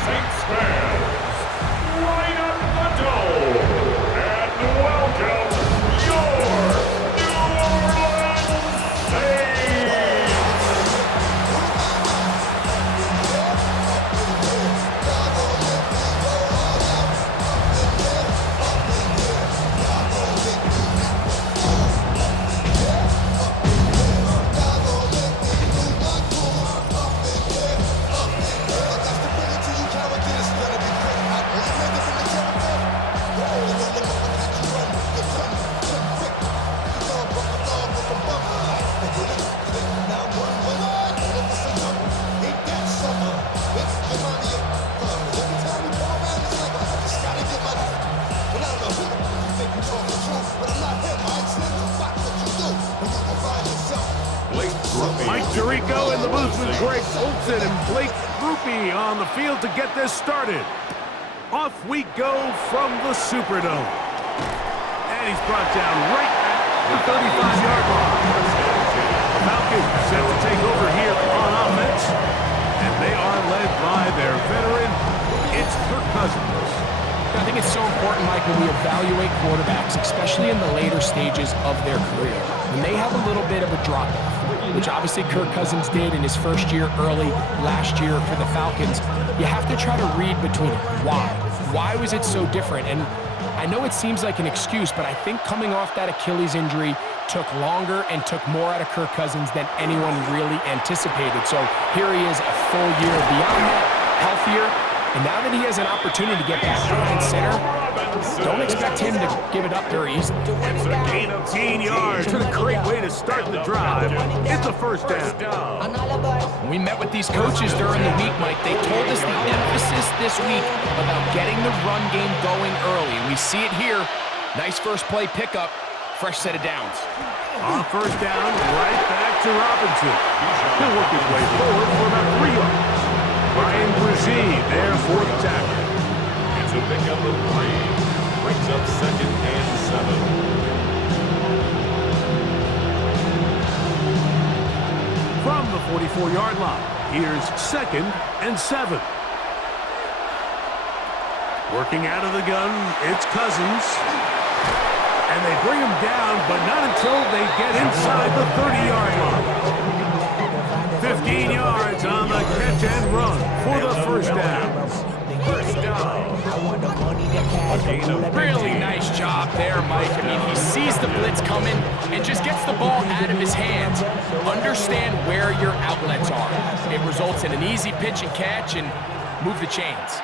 Saints fans, light up the dome and welcome your New Orleans Saints! Mike Tirico in the booth with Greg Olsen and Blake Grupe on the field to get this started. Off we go from the Superdome. And he's brought down right at the 35-yard line. The Falcons set to take over here on offense. And they are led by their veteran. It's Kirk Cousins. I think it's so important, Mike, when we evaluate quarterbacks, especially in the later stages of their career, when they have a little bit of a drop-off, which obviously Kirk Cousins did in his first year early last year for the Falcons, you have to try to read between it. Why? Why was it so different? And I know it seems like an excuse, but I think coming off that Achilles injury took longer and took more out of Kirk Cousins than anyone really anticipated. So here he is, a full year beyond that, healthier. And now that he has an opportunity to get back behind center, don't expect him to give it up very easily. It's a gain of 10 yards. What a great way to start the drive. It's a first down. When we met with these coaches during the week, Mike, they told us the emphasis this week about getting the run game going early. And we see it here. Nice first play pickup, fresh set of downs. On first down, right back to Robinson. He'll work his way forward for about 3 yards. Ryan Brzee there for the tackle. It's a pickup of 3. Brings up 2nd and 7. From the 44-yard line, here's 2nd and 7. Working out of the gun, it's Cousins. And they bring him down, but not until they get inside the 30-yard line. 15 yards on the catch and run for the first down. Really nice job there, Mike. I mean, he sees the blitz coming and just gets the ball out of his hands. Understand where your outlets are. It results in an easy pitch and catch and move the chains.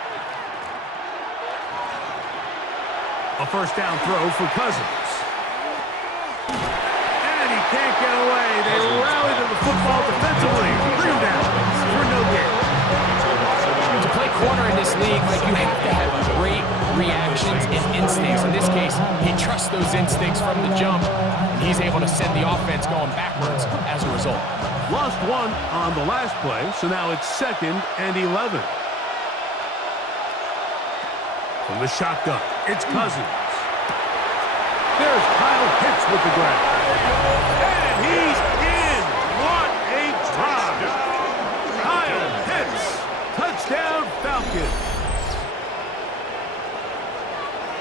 A first down throw for Cousins. And he can't get away. They rally to the football defensively. Bring him down for no gain. To play corner in this league, Mike, you have to have great reactions and instincts. In this case, he trusts those instincts from the jump, and he's able to send the offense going backwards as a result. Lost one on the last play, so now it's 2nd and 11. From the shotgun, it's Cousins. There's Kyle Pitts with the grab. And he's in. What a drop. Kyle Pitts. Touchdown Falcons.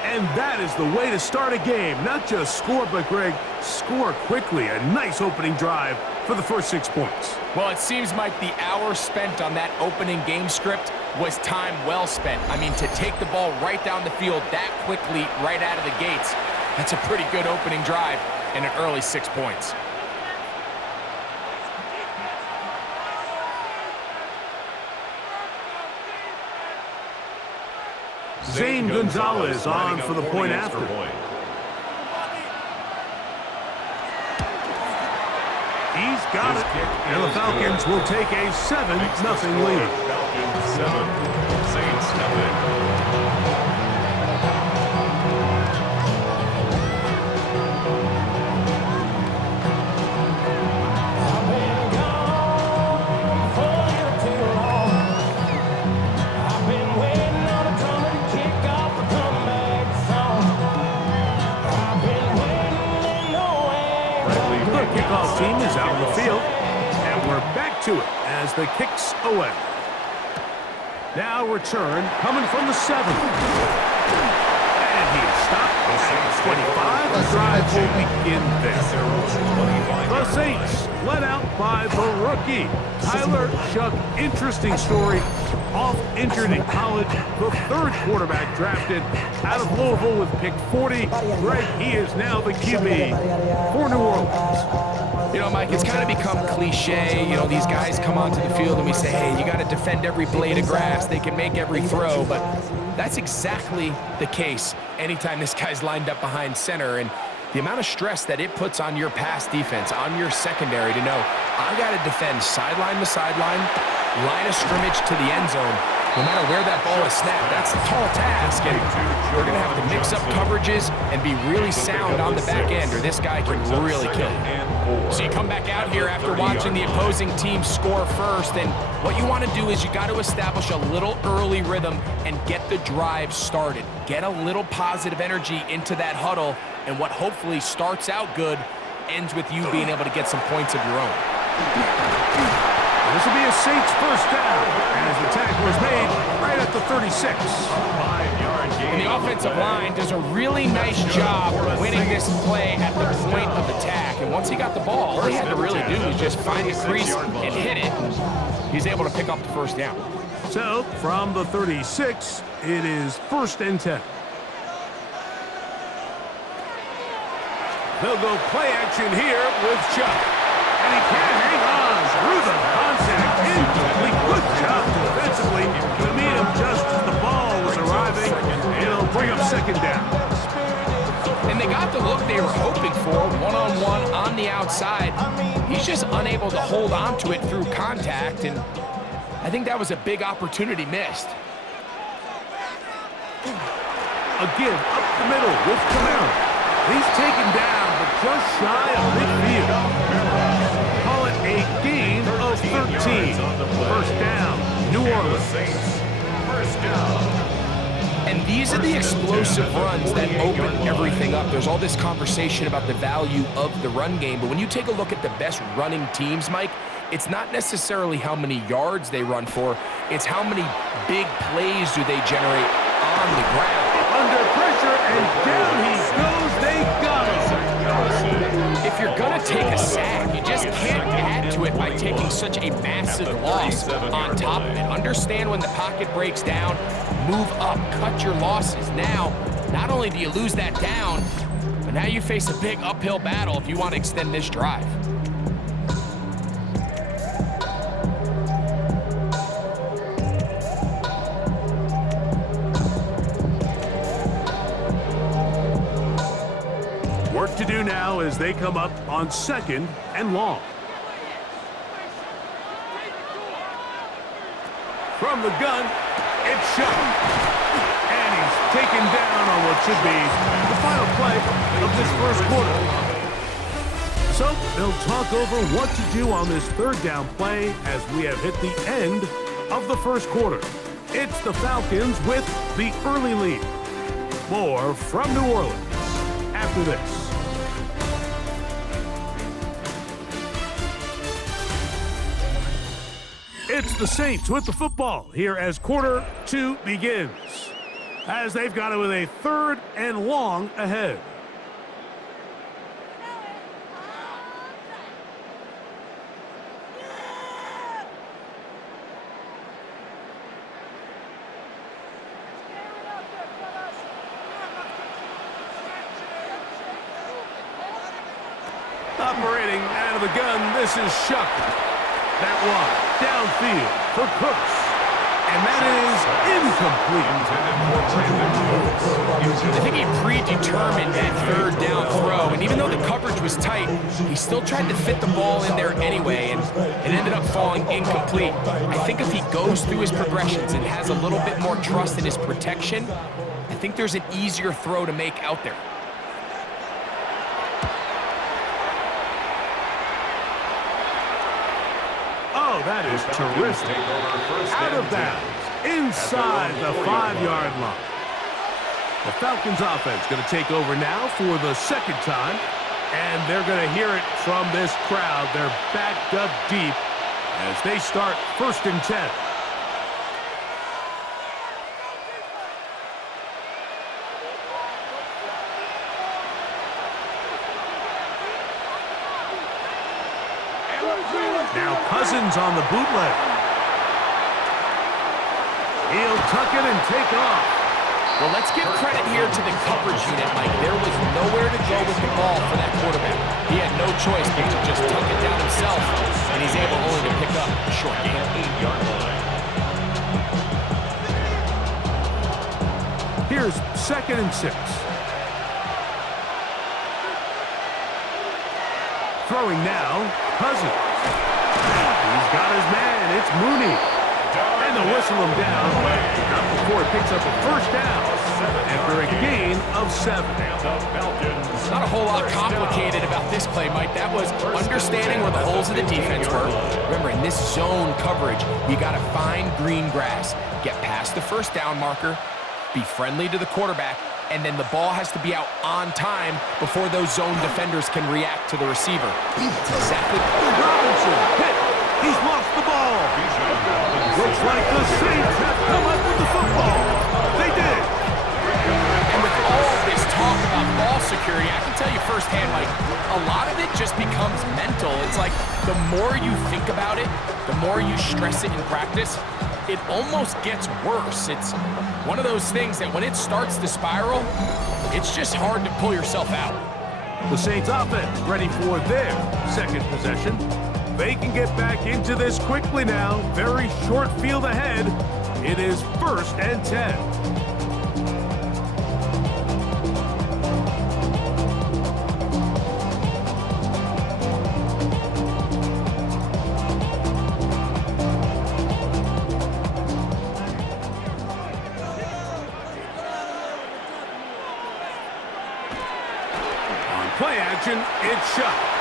And that is the way to start a game. Not just score, but Greg, score quickly. A nice opening drive for the first 6 points. Well, it seems like the hour spent on that opening game script was time well spent. I mean, to take the ball right down the field that quickly, right out of the gates, that's a pretty good opening drive and an early 6 points. Zane Gonzalez on for the point after. He's got it, and the Falcons will take a 7-0 lead. Falcons 7, Saints 0. Kickoff team is out on the field, and we're back to it as the kick's away. Now return coming from the 7. And he is stopped at 25. The drive will begin there. The Saints led out by the rookie, Tyler Shuck. Interesting story. Off injured in college, the 3rd quarterback drafted out of Louisville with pick 40. Greg, he is now the QB for New Orleans. You know, Mike, it's kind of become cliche. You know, these guys come onto the field and we say, hey, you got to defend every blade of grass. They can make every throw, but that's exactly the case anytime this guy's lined up behind center. And the amount of stress that it puts on your pass defense, on your secondary to know, I got to defend sideline to sideline, line of scrimmage to the end zone, no matter where that ball is snapped. That's a tall task, and we're going to have to mix up coverages and be really sound on the back end, or this guy can really kill you. So you come back out here after watching the opposing team score first, and what you want to do is you got to establish a little early rhythm and get the drive started. Get a little positive energy into that huddle, and what hopefully starts out good ends with you being able to get some points of your own. This will be a Saints first down as the tackle is made right at the 36. And the offensive line does a really nice job winning this play at the point of attack. And once he got the ball, all he had to really do was just find the crease and hit it. He's able to pick up the first down. So from the 36, it is 1st and 10. They'll go play action here with Chuck. And he can't hang on through the contact. Incomplete. Good job defensively to meet him just as the ball was arriving. It'll bring up 2nd down. And they got the look they were hoping for, one-on-one on the outside. He's just unable to hold on to it through contact, and I think that was a big opportunity missed. A give up the middle with Camara. He's taken down, but just shy of midfield. Call it a gain of 13. First down, New Orleans. First down. And these are the explosive runs that open everything up. There's all this conversation about the value of the run game, but when you take a look at the best running teams, Mike, it's not necessarily how many yards they run for, it's how many big plays do they generate on the ground. Under pressure, and down he goes. They got him. If you're going to take a sack, you just can't add to it by taking such a massive loss on top of it. Understand when the pocket breaks down, move up, cut your losses. Now, not only do you lose that down, but now you face a big uphill battle if you want to extend this drive. Work to do now as they come up on 2nd and long. From the gun, it's Shuck. And he's taken down on what should be the final play of this 1st quarter. So they'll talk over what to do on this 3rd down play as we have hit the end of the 1st quarter. It's the Falcons with the early lead. More from New Orleans after this. It's the Saints with the football here as quarter 2 begins. As they've got it with a 3rd and long ahead. Operating out of the gun, this is Shuck. That one downfield for Cooks. And that is incomplete. I think he predetermined that 3rd down throw, and even though the coverage was tight, he still tried to fit the ball in there anyway, and it ended up falling incomplete. I think if he goes through his progressions and has a little bit more trust in his protection, I think there's an easier throw to make out there. Oh, that is terrific. Out of bounds, inside the 5-yard line. The Falcons offense going to take over now for the 2nd time, and they're going to hear it from this crowd. They're backed up deep as they start 1st and 10. Cousins on the bootleg. He'll tuck it and take off. Well, let's give credit here to the coverage unit, Mike. There was nowhere to go with the ball for that quarterback. He had no choice but to just tuck it down himself, and he's able only to pick up a short gain. 8-yard line. Here's 2nd and 6. Throwing now, Cousins. He's got his man. It's Mooney. And they'll whistle him down, but not before he picks up a first down after a gain of 7. Not a whole lot complicated about this play, Mike. That was understanding where the holes of the defense were. Remember, in this zone coverage, you got to find green grass, get past the first down marker, be friendly to the quarterback, and then the ball has to be out on time before those zone defenders can react to the receiver. That's exactly Robinson hit. He's lost the ball. Looks like the Saints have come up with the football. They did. And with all this talk about ball security, I can tell you firsthand, Mike, a lot of it just becomes mental. It's like the more you think about it, the more you stress it in practice, it almost gets worse. It's one of those things that when it starts to spiral, it's just hard to pull yourself out. The Saints offense ready for their second possession. They can get back into this quickly now. Very short field ahead. It is 1st and 10. On play action, it's shot.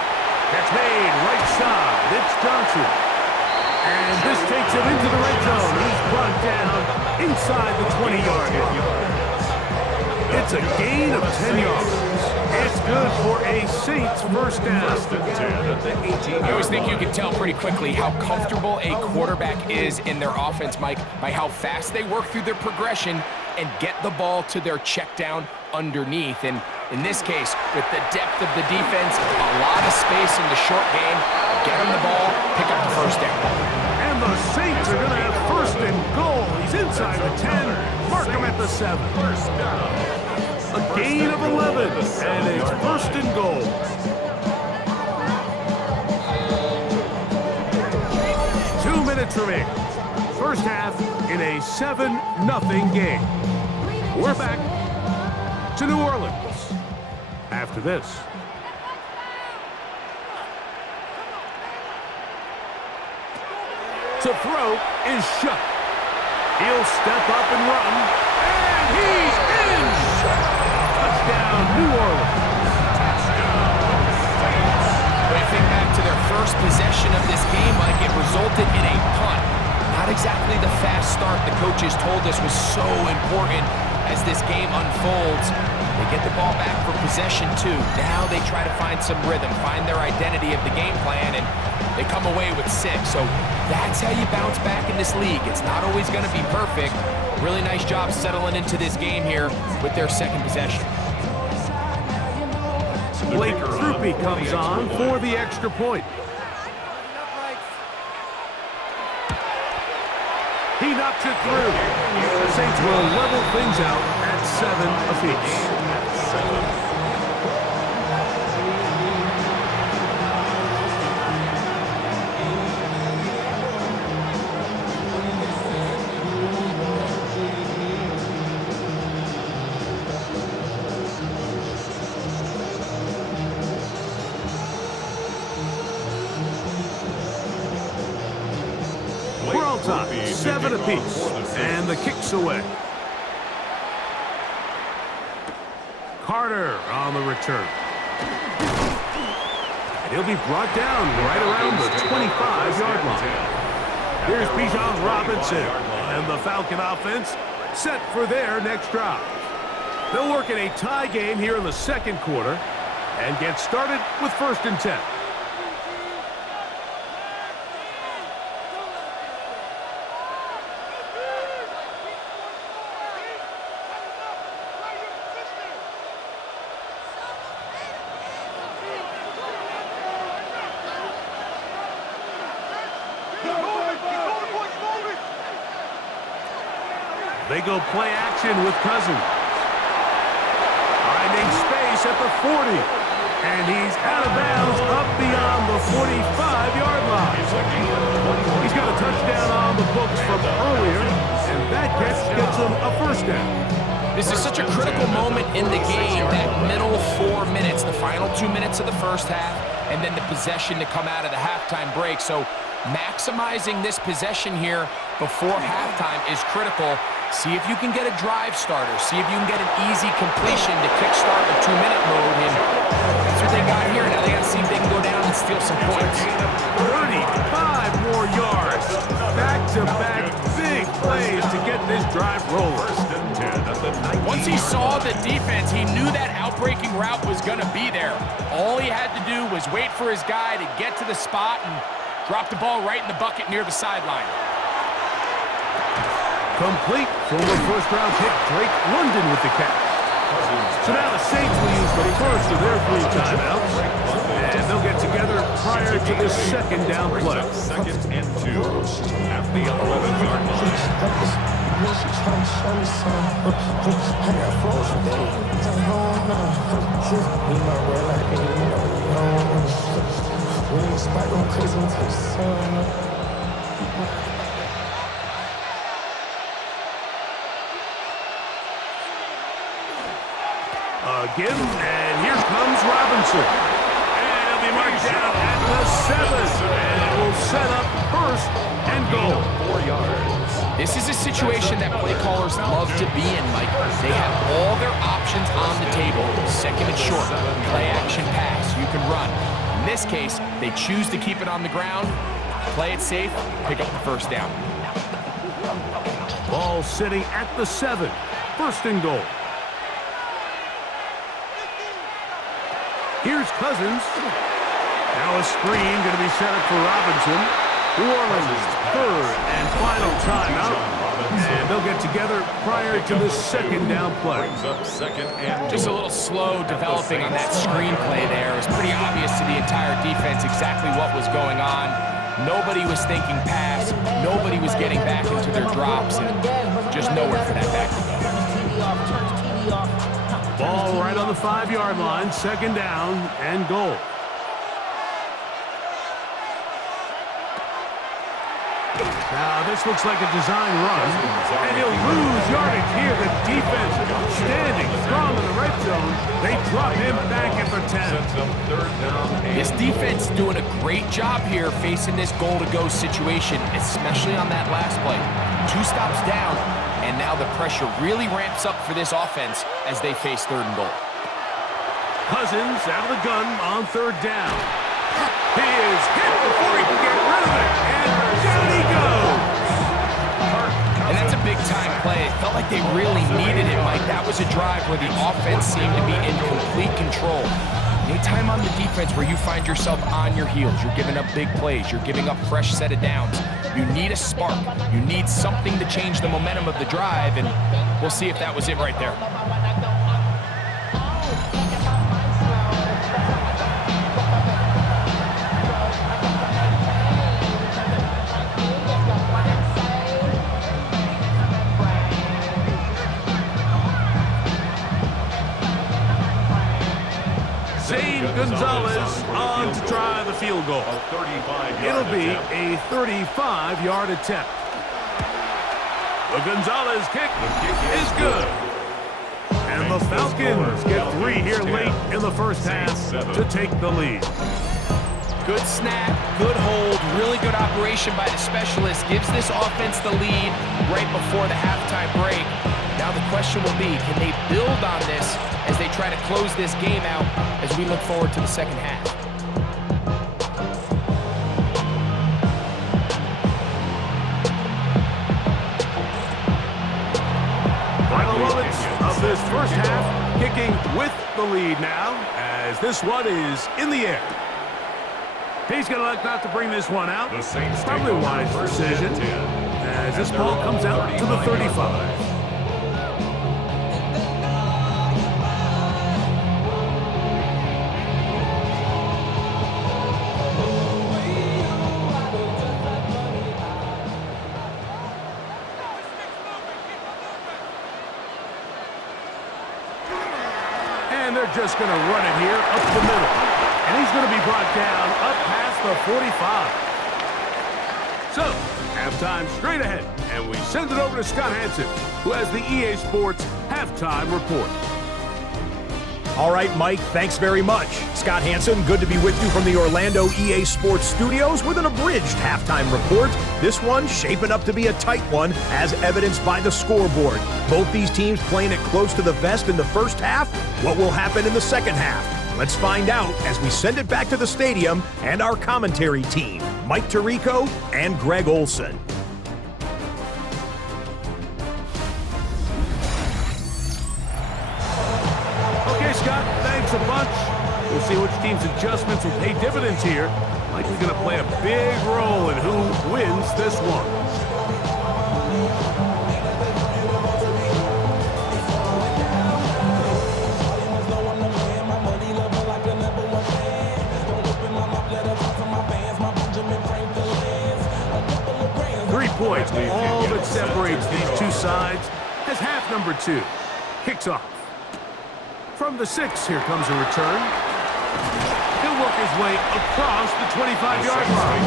That's made right side. It's Johnson. And this takes him into the red zone. He's brought down inside the 20-yard line. It's a gain of 10 yards. It's good for a Saints first down. I always think you can tell pretty quickly how comfortable a quarterback is in their offense, Mike, by how fast they work through their progression and get the ball to their check down underneath. And in this case, with the depth of the defense, a lot of space in the short game, get him the ball, pick up the first down. And the Saints are going to have 1st and goal. He's inside the 10. Mark him at the 7. First down. A gain of 11, and it's 1st and goal. Two minutes remaining. First half in a 7-0 game. We're back to New Orleans after this. To throw is shut. He'll step up and run, and he's in! Touchdown, New Orleans. When you think back to their first possession of this game, Mike, it resulted in a punt. Not exactly the fast start the coaches told us was so important as this game unfolds. They get the ball back for possession 2. Now they try to find some rhythm, find their identity of the game plan, and they come away with 6. So that's how you bounce back in this league. It's not always going to be perfect. Really nice job settling into this game here with their second possession. Blake Rupe comes on for the extra point. He knocks it through. The Saints will level things out at 7 apiece. We're all tied, 7 apiece, and the kick's away. Carter on the return. And he'll be brought down right around the 25-yard line. Here's Bijan Robinson, and the Falcon offense set for their next drive. They'll work in a tie game here in the second quarter and get started with 1st and 10. They go play action with Cousins. Finding space at the 40. And he's out of bounds up beyond the 45-yard line. He's got a touchdown on the books from earlier, and that catch gets him a first down. This is such a critical moment in the game, that middle 4 minutes, the final 2 minutes of the first half, and then the possession to come out of the halftime break. So maximizing this possession here before halftime is critical. See if you can get a drive starter. See if you can get an easy completion to kickstart a 2-minute mode. And that's what they got here. Now they got to see if they can go down and steal some points. 35 more yards. Back-to-back big plays to get this drive rolling. Once he saw the defense, he knew that outbreaking route was going to be there. All he had to do was wait for his guy to get to the spot and drop the ball right in the bucket near the sideline. Complete. Former first-round pick Drake London with the catch. So now the Saints will use the first of their 3 timeouts, and they'll get together prior to this second down play. Second and 2 at the 11-yard line. Again, and here comes Robinson. And he'll be marked down at the 7. And it will set up first and goal. 4 yards. This is a situation that play callers love to be in, Mike. They have all their options on the table. Second and short, play action pass, you can run. In this case, they choose to keep it on the ground, play it safe, pick up the first down. Ball sitting at the 7. First and goal. Here's Cousins. Now a screen going to be set up for Robinson. New Orleans, third and final timeout. And they'll get together prior to the second down play. Just a little slow developing on that screenplay there. It was pretty obvious to the entire defense exactly what was going on. Nobody was thinking pass. Nobody was getting back into their drops. And just nowhere for that back to go. Ball right on the 5-yard line, second down and goal. Now this looks like a design run, and he'll lose yardage here. The defense standing strong in the red zone. They drop him back at the 10. This defense doing a great job here facing this goal-to-go situation, especially on that last play. 2 stops down. And now the pressure really ramps up for this offense as they face third and goal. Cousins out of the gun on third down. He is hit before he can get rid of it, and down he goes. And that's a big-time play. It felt like they really needed it, Mike. That was a drive where the offense seemed to be in complete control. Anytime on the defense where you find yourself on your heels, you're giving up big plays, you're giving up fresh set of downs, you need a spark. You need something to change the momentum of the drive, and we'll see if that was it right there. Gonzalez on to try the field goal. It'll be a 35-yard attempt. The Gonzalez kick is good. And the Falcons get 3 here late in the first half to take the lead. Good snap, good hold, really good operation by the specialist. Gives this offense the lead right before the halftime break. Now the question will be, can they build on this as they try to close this game out as we look forward to the second half? Final moments of this first half, kicking with the lead now as this one is in the air. He's going to look not to bring this one out. Probably a wise decision as this ball comes out to the 35. And they're just going to run it here up the middle. And he's going to be brought down up past the 45. So, halftime straight ahead. And we send it over to Scott Hansen, who has the EA Sports Halftime Report. All right, Mike, thanks very much. Scott Hansen, good to be with you from the Orlando EA Sports Studios with an abridged halftime report. This one shaping up to be a tight one, as evidenced by the scoreboard. Both these teams playing it close to the vest in the first half. What will happen in the second half? Let's find out as we send it back to the stadium and our commentary team, Mike Tirico and Greg Olson. Scott, thanks a bunch. We'll see which team's adjustments will pay dividends here. Likely going to play a big role in who wins this one. Points, all that separates these two sides, as half number 2 kicks off. From the 6, here comes a return. He'll work his way across the 25-yard line.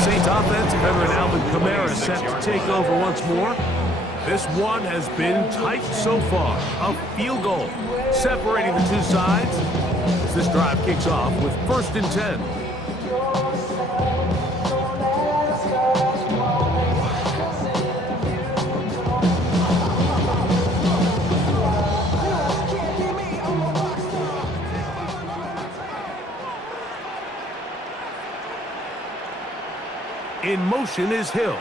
Saints offensive veteran Alvin Kamara set to take over once more. This one has been tight so far. A field goal separating the two sides as this drive kicks off with 1st and 10. In motion is Hill.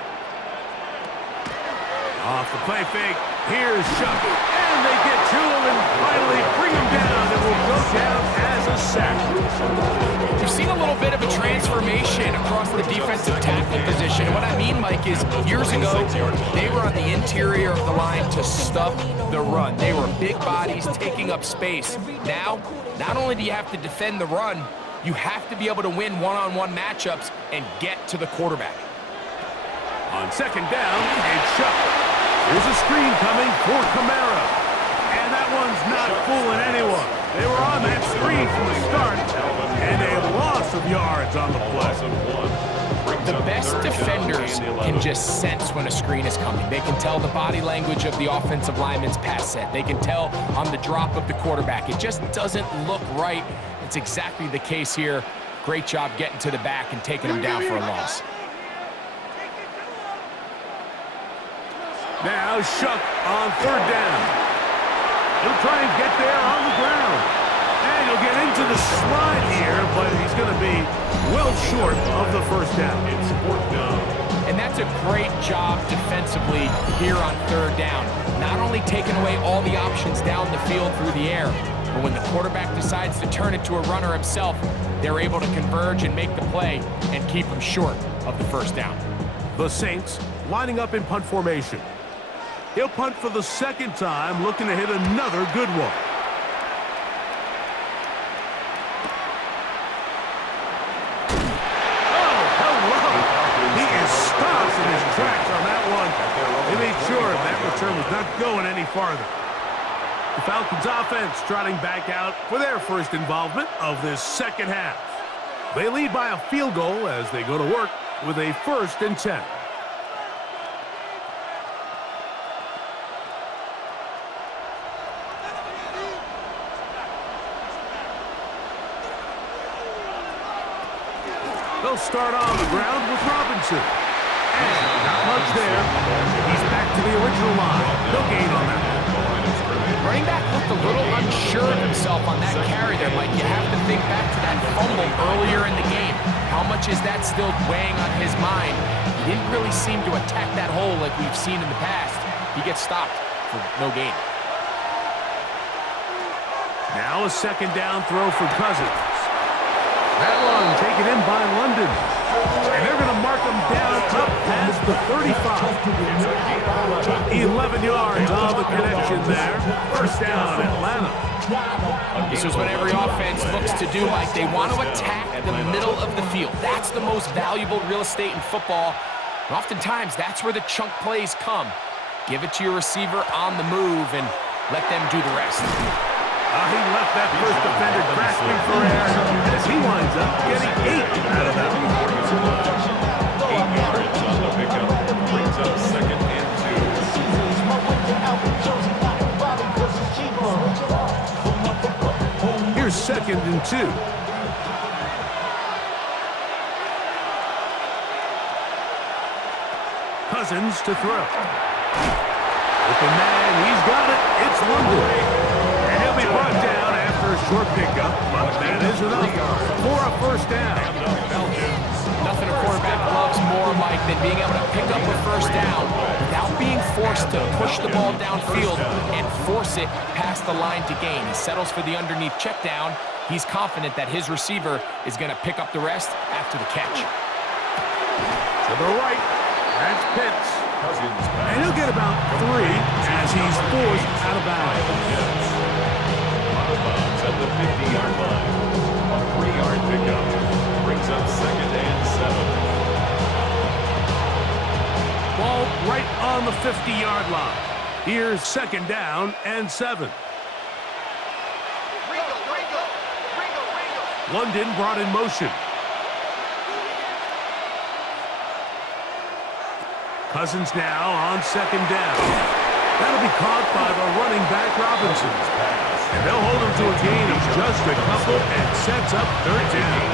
Off the play fake, here's Shuck. And they get to him and finally bring him down. It will go down as a sack. We've seen a little bit of a transformation across the defensive tackle position. And what I mean, Mike, is years ago, they were on the interior of the line to stuff the run. They were big bodies taking up space. Now, not only do you have to defend the run, you have to be able to win one-on-one matchups and get to the quarterback. On 2nd down, it's Shuck. Here's a screen coming for Kamara. And that one's not fooling anyone. They were on that screen from the start, and a loss of yards on the play. The best defenders can just sense when a screen is coming. They can tell the body language of the offensive lineman's pass set. They can tell on the drop of the quarterback. It just doesn't look right. It's exactly the case here. Great job getting to the back and taking him down for a loss. Now Shuck on 3rd down. He'll try and get there on the ground. And he'll get into the slide here, but he's going to be well short of the 1st down. It's 4th down. And that's a great job defensively here on 3rd down. Not only taking away all the options down the field through the air, but when the quarterback decides to turn it to a runner himself, they're able to converge and make the play and keep him short of the 1st down. The Saints lining up in punt formation. He'll punt for the 2nd time, looking to hit another good one. Oh, hello! He is stopped in his tracks on that one. They made sure that return was not going any farther. The Falcons offense trotting back out for their first involvement of this 2nd half. They lead by a field goal as they go to work with a 1st and 10. They'll start on the ground with Robinson. And not much there. He's back to the original line. No gain on that. Running back looked a little unsure of himself on that carry there, Mike. You have to think back to that fumble earlier in the game. How much is that still weighing on his mind? He didn't really seem to attack that hole like we've seen in the past. He gets stopped for no gain. Now a 2nd down throw for Cousins. That one taken in by London. And they're going to mark him down up past the 35. 11 yards on the connection there. 1st down, Atlanta. This is what every offense looks to do, Mike. They want to attack the middle of the field. That's the most valuable real estate in football. And oftentimes, that's where the chunk plays come. Give it to your receiver on the move and let them do the rest. He left that first defender grasping for air as he winds up getting 8 out of that one. 8 yards on the pickup. Brings up 2nd and 2. Here's 2nd and 2. Cousins to throw. Open man, he's got it. It's London. And he'll be brought down after a short pickup, but that is enough for a first down. Nothing a quarterback loves more, Mike, than being able to pick up a first down without being forced to push the ball downfield and force it past the line to gain. He settles for the underneath check down. He's confident that his receiver is going to pick up the rest after the catch. To the right, that's Pitts. And he'll get about 3 as he's forced out of bounds. Out of bounds at the 50-yard line. A 3-yard pickup. Brings up 2nd and 7. Ball right on the 50-yard line. Here's 2nd down and 7. London brought in motion. Cousins now on 2nd down. That'll be caught by the running back Robinson. And they'll hold him to a gain of just a couple and sets up 3rd down.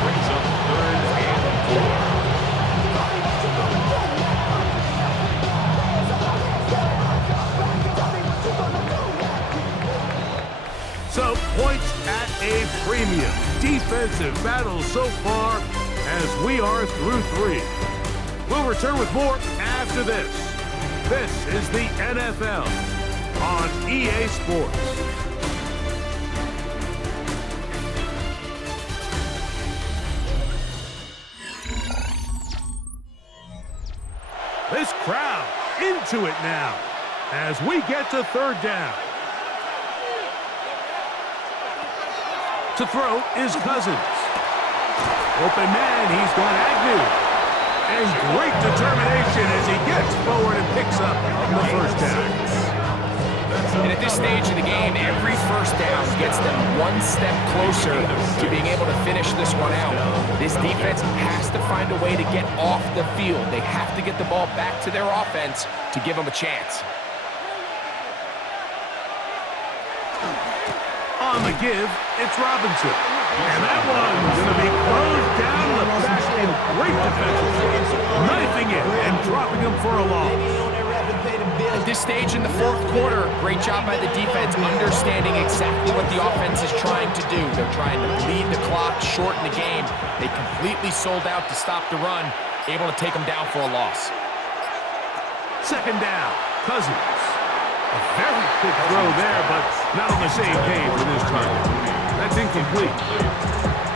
Brings up 3rd and 4. So points at a premium. Defensive battle so far as we are through 3. We'll return with more after this. This is the NFL on EA Sports. This crowd into it now as we get to 3rd down. To throw is Cousins. Open man, he's got Agnew. And great determination as he gets forward and picks up the first down. And at this stage of the game, every first down gets them one step closer to being able to finish this one out. This defense has to find a way to get off the field. They have to get the ball back to their offense to give them a chance. On the give, it's Robinson. And that one's going to be closed down the back in great defense. Knifing it and dropping him for a loss. At this stage in the 4th quarter, great job by the defense understanding exactly what the offense is trying to do. They're trying to bleed the clock, shorten the game. They completely sold out to stop the run, able to take them down for a loss. 2nd down, Cousins. A very quick throw there, but not on the same page with his target. That's incomplete.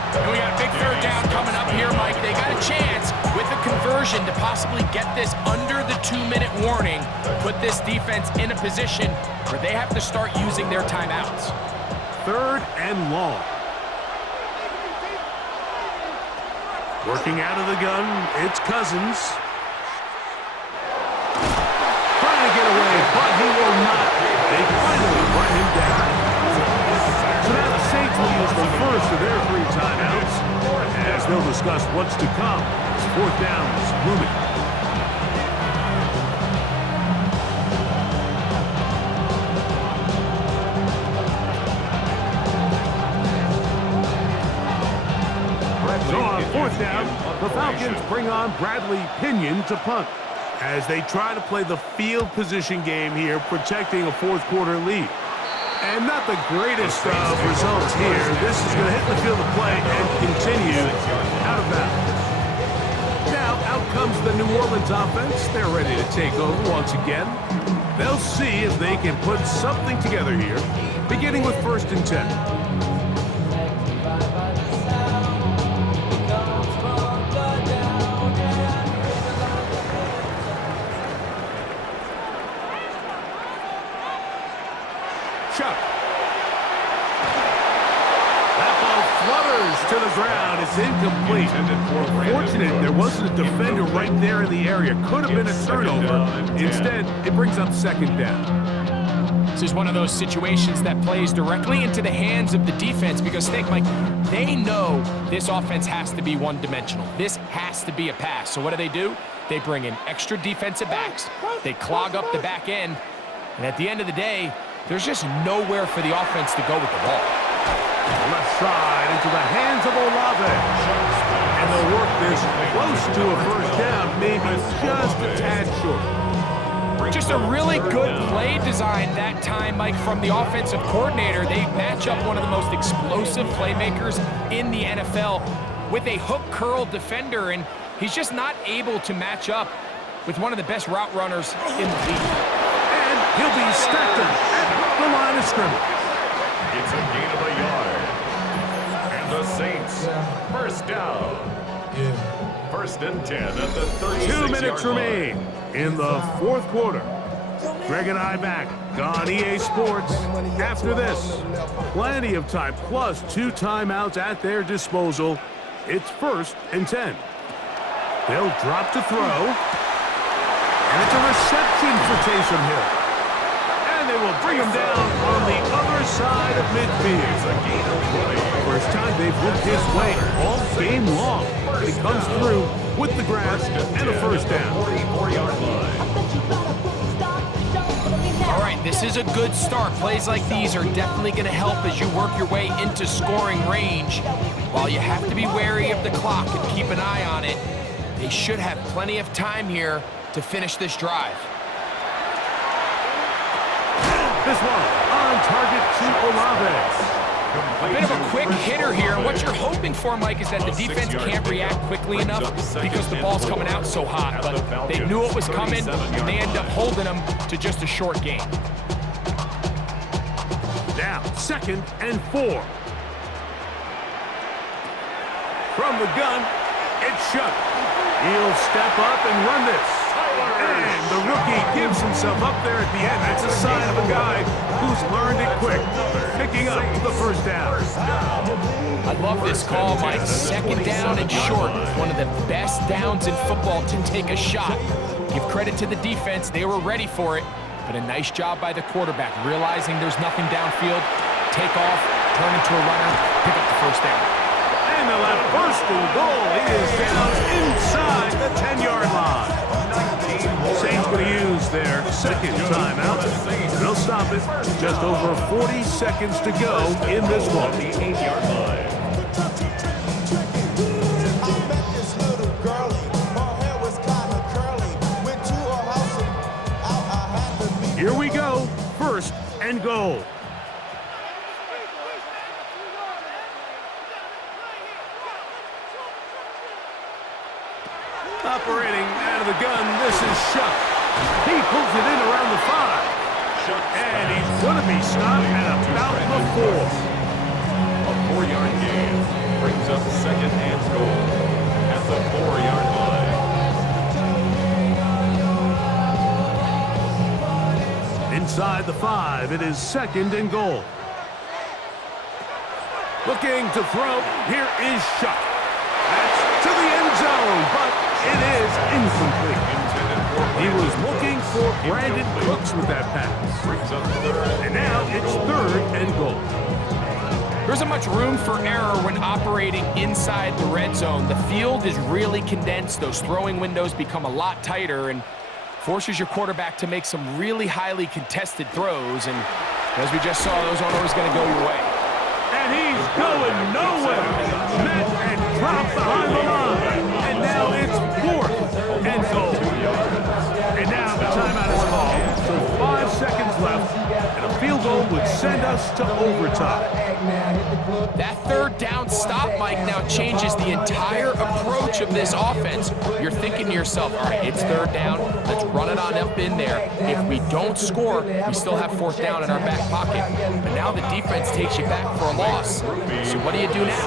And we got a big 3rd down coming up here, Mike. They got a chance with a conversion to possibly get this under the 2-minute warning, put this defense in a position where they have to start using their timeouts. 3rd and long. Working out of the gun, it's Cousins. Trying to get away, but he will not. They finally run him down. So now the Saints will use the first of their 3 timeouts, as they'll discuss what's to come. 4th down is looming. So on 4th down, the Falcons bring on Bradley Pinion to punt as they try to play the field position game here, protecting a 4th quarter lead. And not the greatest of results here. This is going to hit the field of play and continue out of bounds. Now out comes the New Orleans offense. They're ready to take over once again. They'll see if they can put something together here, beginning with 1st and 10. That ball flutters to the ground. It's incomplete. Fortunate there wasn't a defender right there in the area. Could have been a turnover. Instead, it brings up 2nd down. This is one of those situations that plays directly into the hands of the defense because think, Mike, they know this offense has to be one-dimensional. This has to be a pass. So what do? They bring in extra defensive backs. They clog up the back end. And at the end of the day, there's just nowhere for the offense to go with the ball. Left side into the hands of Olave. And they'll work this close to a first down, maybe just a tad short. Just a really good play design that time, Mike, from the offensive coordinator. They match up one of the most explosive playmakers in the NFL with a hook curl defender, and he's just not able to match up with one of the best route runners in the league. And he'll be stacked up at the line of scrimmage. It's a gain of a yard. And the Saints, first down. First and 10 at the 36-yard 2 minutes line. remain in the fourth quarter. Greg and I back on EA Sports. After this, plenty of time, plus 2 timeouts at their disposal. It's first and 10. They'll drop to throw. And it's a reception for Taysom Hill. And they will bring him down on the other side of midfield. It's a gain of 20. First time they've looked his way all game long. He comes through with the grab and a first down. 44-yard line. All right, this is a good start. Plays like these are definitely going to help as you work your way into scoring range. While you have to be wary of the clock and keep an eye on it, they should have plenty of time here to finish this drive. This one on target to Olave. A bit of a quick hitter here, and what you're hoping for, Mike, is that the defense can't react quickly enough because the ball's coming out so hot, but they knew it was coming, and they end up holding them to just a short gain. Now, 2nd and 4. From the gun, it's Chuck. He'll step up and run this. And the rookie gives himself up there at the end. That's a sign of a guy who's learned it quick, picking up the first down. I love this call, Mike. 2nd down and short. One of the best downs in football to take a shot. Give credit to the defense. They were ready for it. But a nice job by the quarterback, realizing there's nothing downfield. Take off, turn into a runner, pick up the first down. And they'll have first and goal. He is down inside the 10-yard line. Saints going to use their 2nd timeout. They'll stop it. Just over 40 seconds to go in this one. The 8-yard line. Here we go. First and goal. Operating out of the gun, this is Shuck. He pulls it in around the 5. And he's going to be stopped at about the 4. A 4-yard gain brings up 2nd and goal at the 4-yard line. Inside the 5, it is 2nd and goal. Looking to throw, here is Shuck. That's to the end zone, but it is incomplete. He was looking for Brandon Cooks with that pass. And now it's 3rd and goal. There isn't much room for error when operating inside the red zone. The field is really condensed. Those throwing windows become a lot tighter and forces your quarterback to make some really highly contested throws. And as we just saw, those aren't always going to go your way. And he's going nowhere. Met and dropped behind the line. And now it's 4th and goal. And now the timeout is called. So 5 seconds left. And a field goal would send us to overtime. That 3rd down stop, Mike, now changes the entire approach of this offense. You're thinking to yourself, all right, it's 3rd down. Let's run it on up in there. If we don't score, we still have 4th down in our back pocket. But now the defense takes you back for a loss. So what do you do now?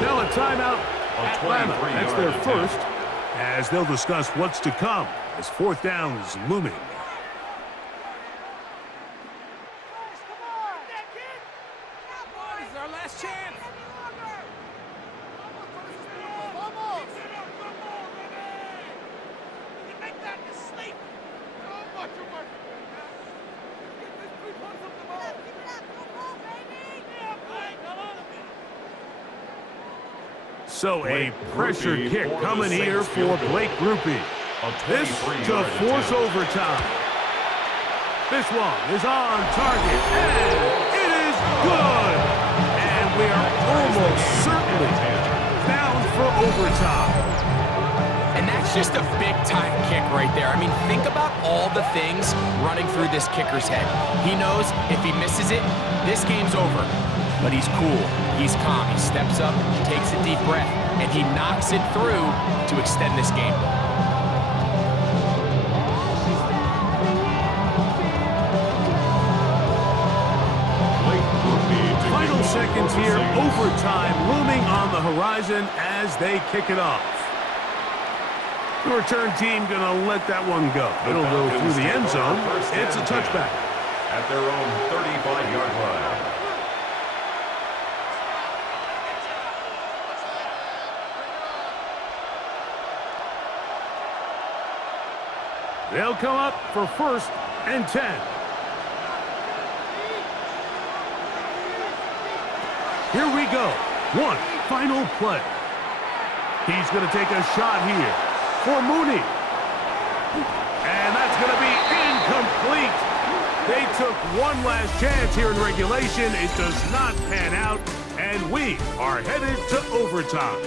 Now a timeout. Atlanta. That's their first, as they'll discuss what's to come as 4th down is looming. This is our last chance. Make that to sleep. So a pressure kick coming here for Blake Grupe. This to force overtime. This one is on target, and it is good. And we are almost certainly bound for overtime. And that's just a big-time kick right there. I mean, think about all the things running through this kicker's head. He knows if he misses it, this game's over. But he's cool, he's calm, he steps up, takes a deep breath, and he knocks it through to extend this game. Final seconds here, overtime looming on the horizon as they kick it off. The return team going to let that one go. It'll go through the end zone. It's a touchback. At their own 35-yard line. They'll come up for 1st and 10. Here we go. One final play. He's going to take a shot here for Mooney. And that's going to be incomplete. They took one last chance here in regulation. It does not pan out, and we are headed to overtime.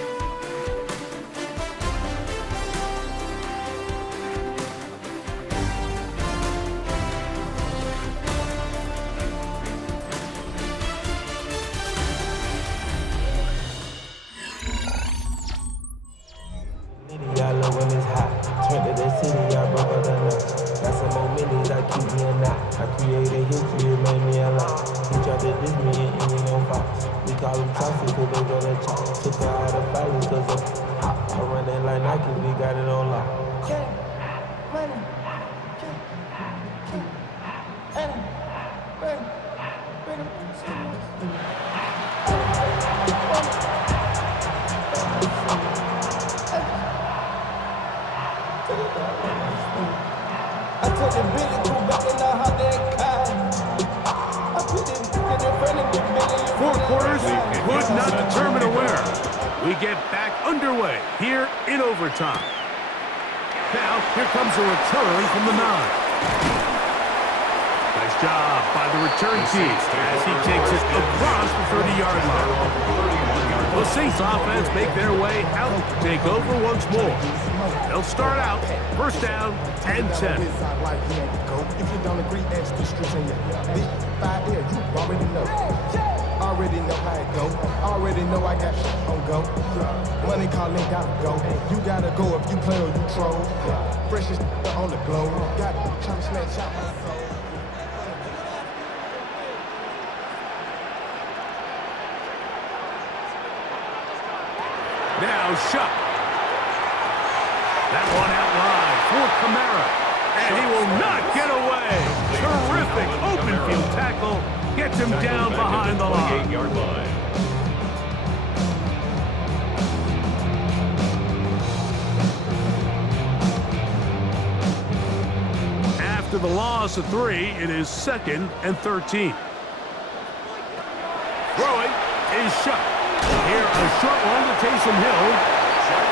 Four quarters could not determine a winner. We get back underway here in overtime. Now, here comes a return from the 9. Nice job by the return team as he takes it across the 30-yard line. The Saints offense make their way out to take over once more. They'll start out 1st down and 10. If you don't agree, ask the streets in your big 5 here, you already know. Already know how it go. Already know I got shit on go. Money calling, gotta go. You gotta go if you play or you troll. Freshest on the globe. Got trying to snatch out my soul. Now Shuck. That one out wide for Kamara. And he will not get away. Terrific open field tackle. Gets him down behind the line. 28-yard line. After the loss of 3, it is 2nd and 13. Throwing is Shuck. Here, a short one to Taysom Hill.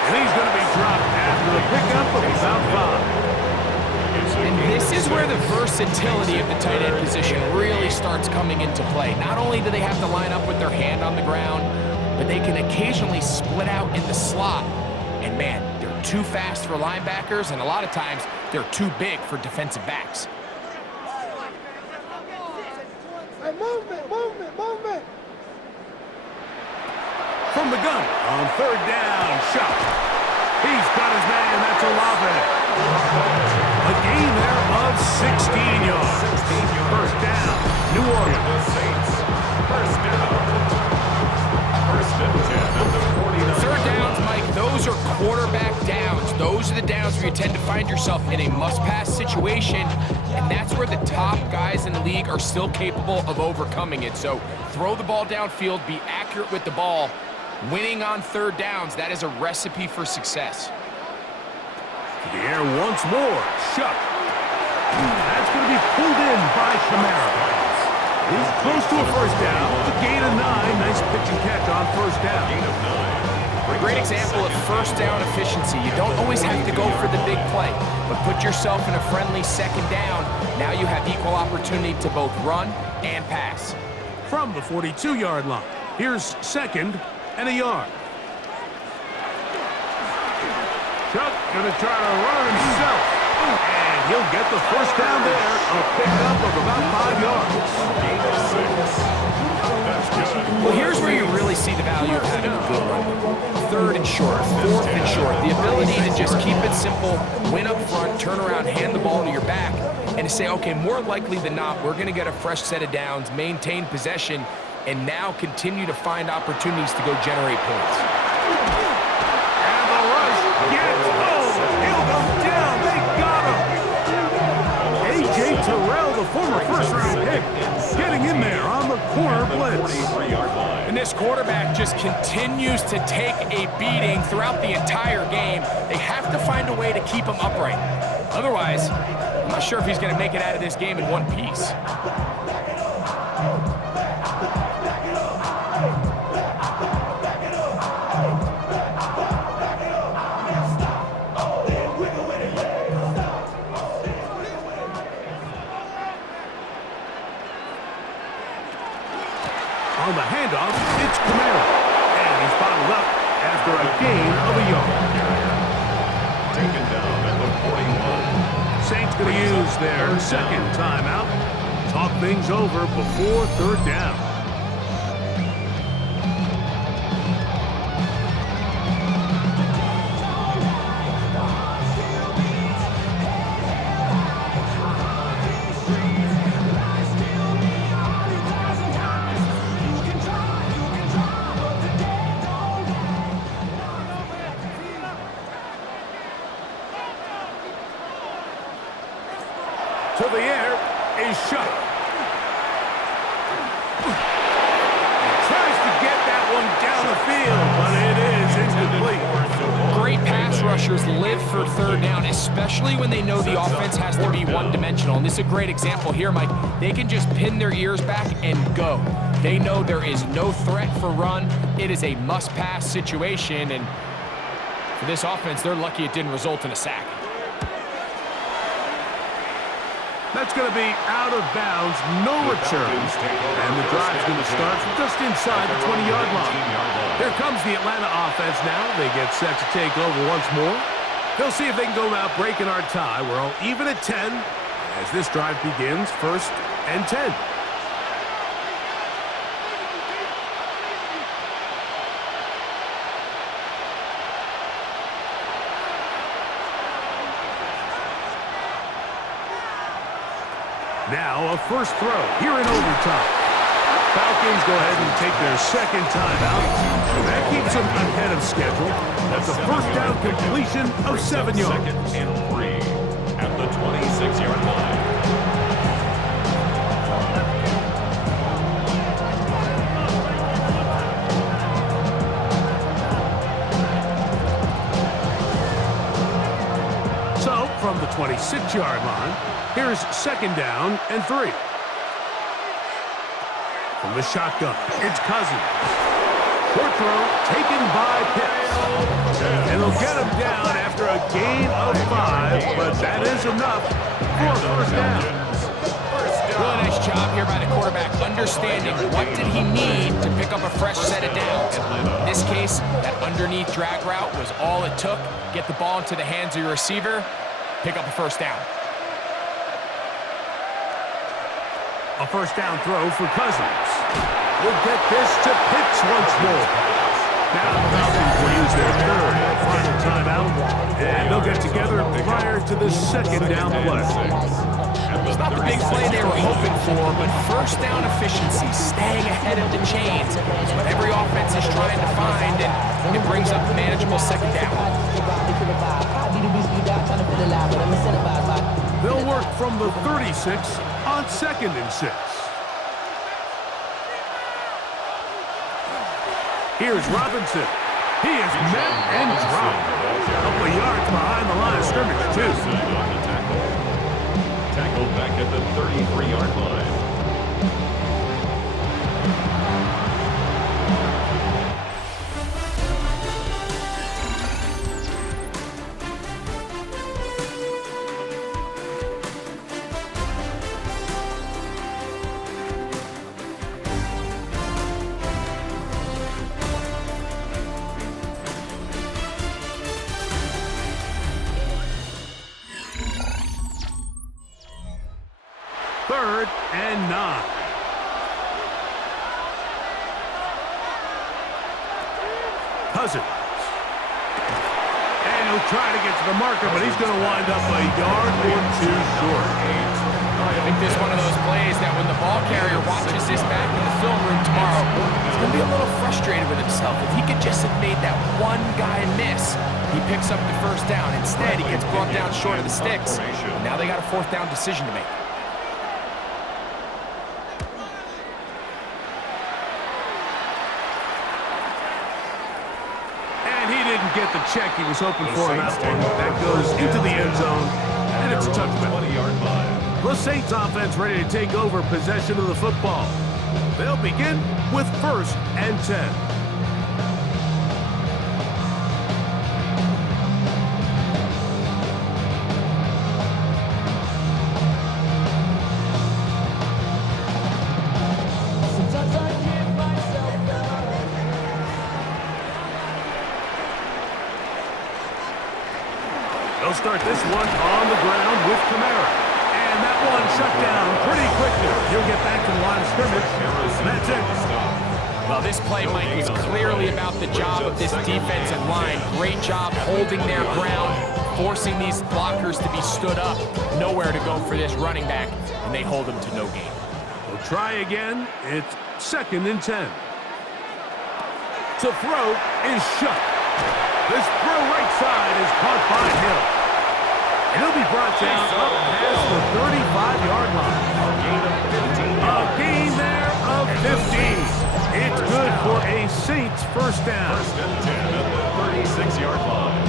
And he's going to be dropped after the pickup of about 5. And this is where the versatility of the tight end position really starts coming into play. Not only do they have to line up with their hand on the ground, but they can occasionally split out in the slot. And man, they're too fast for linebackers, and a lot of times they're too big for defensive backs. Hey, movement. From the gun on 3rd down, Shuck. He's got his man, that's Olave. A gain there of 16 yards. 1st down, New Orleans. The Saints, 1st down. 1st and 10 at the 49. 3rd downs, Mike, those are quarterback downs. Those are the downs where you tend to find yourself in a must-pass situation, and that's where the top guys in the league are still capable of overcoming it. So throw the ball downfield, be accurate with the ball. Winning on 3rd downs, that is a recipe for success. To the air once more, Shuck. That's going to be pulled in by Kamara. He's close to a 1st down. The gain of 9. Nice pitch and catch on 1st down. Gain of 9. A great example of first down efficiency. You don't always have to go for the big play, but put yourself in a friendly second down. Now you have equal opportunity to both run and pass. From the 42-yard line, here's 2nd and a yard. Chuck gonna try to run himself. And he'll get the first down there. A pickup of about 5 yards. Gain of 6. That's good. Well, here's where you really see the value of having a good run. 3rd and short, 4th and short. The ability to just keep it simple, win up front, turn around, hand the ball to your back, and to say, okay, more likely than not, we're going to get a fresh set of downs, maintain possession, and now continue to find opportunities to go generate points. And the rush gets home. He'll go down. They got him. A.J. Terrell, the former first-round pick, getting in there on the corner blitz. 43-yard line. And this quarterback just continues to take a beating throughout the entire game. They have to find a way to keep him upright. Otherwise, I'm not sure if he's going to make it out of this game in one piece. On the handoff, it's Camaro. And he's bottled up after a gain of a yard. Taken down at the 41. Saints going to use their 2nd timeout. Talk things over before 3rd down. To the air is Shuck. Tries to get that one down the field, but it is incomplete. Great pass rushers live for 3rd down, especially when they know the offense has to be one-dimensional. And this is a great example here, Mike. They can just pin their ears back and go. They know there is no threat for run. It is a must-pass situation, and for this offense, they're lucky it didn't result in a sack. That's going to be out of bounds, no return. And the drive's going to start just inside the 20-yard line. Here comes the Atlanta offense now. They get set to take over once more. They'll see if they can go out breaking our tie. We're all even at 10 as this drive begins, 1st and 10. Now a first throw here in overtime. Falcons go ahead and take their 2nd timeout. And that keeps them ahead of schedule. That's a first down completion of 7 yards. 2nd and 3 at the 26-yard line. So from the 26-yard line, here's 2nd down and 3. From the shotgun, it's Cousins. Short throw taken by Pitts. And they'll get him down after a gain of 5, but that is enough for a first down. Really nice job here by the quarterback, understanding what did he need to pick up a fresh set of downs. In this case, that underneath drag route was all it took. Get the ball into the hands of your receiver, pick up a first down. A first down throw for Cousins. We'll get this to Pitts once more. Now the Falcons will use their 3rd and final timeout, and they'll get together prior to the 2nd down play. It's not the big play they were hoping for, but first down efficiency, staying ahead of the chains, is what every offense is trying to find, and it brings up a manageable 2nd down. They'll work from the 36 on 2nd and 6. Here's Robinson. He is met and dropped. A couple of yards behind the line of scrimmage, too. Tackled back at the 33-yard line. 3rd and 9. Cousins. And he'll try to get to the marker, but he's going to wind up a yard or 2 short. I think this is one of those plays that when the ball carrier watches this back in the film room tomorrow, he's going to be a little frustrated with himself. If he could just have made that one guy miss, he picks up the first down. Instead, he gets brought down short of the sticks. And now they got a 4th down decision to make. Get the check he was hoping for on that one. That goes into the end zone, and it's a touchdown. The Saints offense ready to take over possession of the football. They'll begin with 1st and 10. They'll start this one on the ground with Kamara. And that one shut down pretty quickly. He'll get back to the line of scrimmage. That's it. Well, this play, Mike, was clearly about the job of this defensive line. Great job holding their ground, forcing these blockers to be stood up. Nowhere to go for this running back, and they hold him to no gain. They'll try again. It's 2nd and 10. To throw is Shuck. This throw right side is caught by Hill. And he'll be brought down up past the 35-yard line. A gain there of 15. It's good for a Saints 1st down. 1st and 10 at the 36-yard line.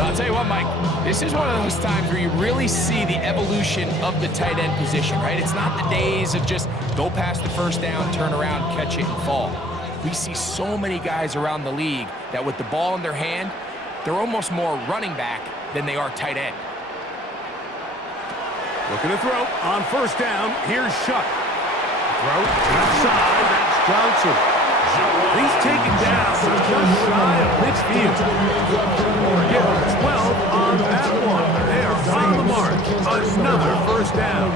I'll tell you what, Mike, this is one of those times where you really see the evolution of the tight end position, right? It's not the days of just go past the 1st down, turn around, catch it, and fall. We see so many guys around the league that with the ball in their hand, they're almost more running back than they are tight end. Looking to throw on 1st down. Here's Shuck. Throw left side. That's Johnson. He's taken down just shy of midfield. Give him 12 on that one. They are on the mark. Another 1st down.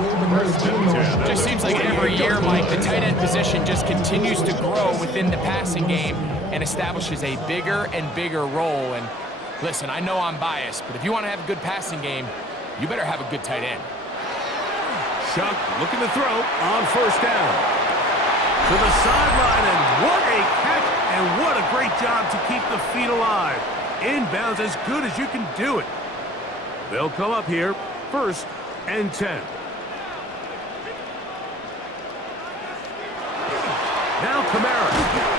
Just seems like every year, Mike, the tight end position just continues to grow within the passing game and establishes a bigger and bigger role. And listen, I know I'm biased, but if you want to have a good passing game, you better have a good tight end. Shuck looking to throw on 1st down. To the sideline, and what a catch, and what a great job to keep the feet alive. Inbounds as good as you can do it. They'll come up here, 1st and 10. Now Kamara,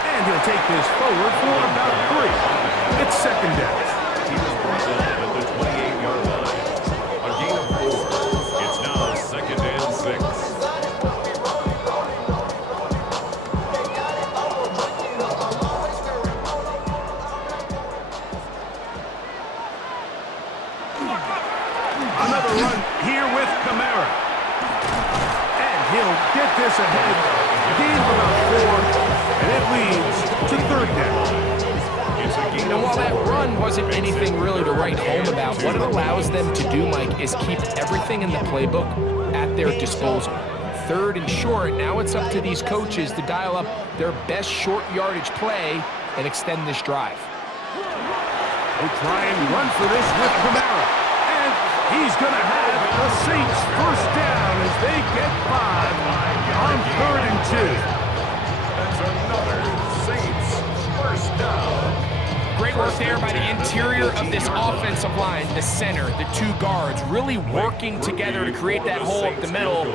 and he'll take this forward for about 3. It's 2nd down. He was brought down at the 28-yard line. A gain of 4. It's now 2nd and 6. Another run here with Kamara. And he'll get this ahead. Gain of about 4, and it leads to 3rd down. And while that run wasn't anything really to write home about, what it allows them to do, Mike, is keep everything in the playbook at their disposal. 3rd and short, now it's up to these coaches to dial up their best short yardage play and extend this drive. They'll try and run for this with Kamara. He's going to have the Saints 1st down as they get 5 on 3rd and 2. That's another Saints 1st down. Great work there by the interior of this offensive line, the center, the 2 guards, really working together to create that hole up the middle.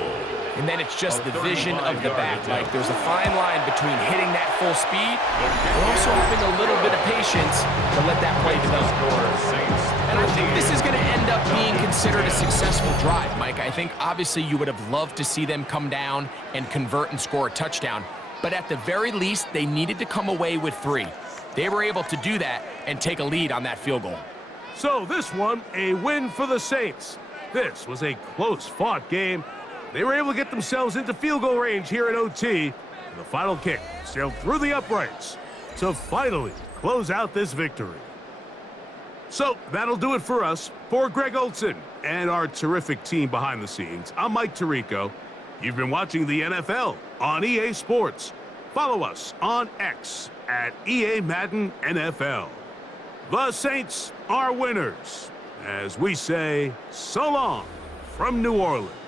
And then it's just the vision of the back. Like there's a fine line between hitting that full speed and also having a little bit of patience to let that play develop. And I think this is going to end up being considered a successful drive, Mike. I think obviously you would have loved to see them come down and convert and score a touchdown. But at the very least, they needed to come away with 3. They were able to do that and take a lead on that field goal. So this one, a win for the Saints. This was a close-fought game. They were able to get themselves into field goal range here at OT. And the final kick sailed through the uprights to finally close out this victory. So that'll do it for us. For Greg Olson and our terrific team behind the scenes, I'm Mike Tirico. You've been watching the NFL on EA Sports. Follow us on X at EA Madden NFL. The Saints are winners, as we say so long from New Orleans.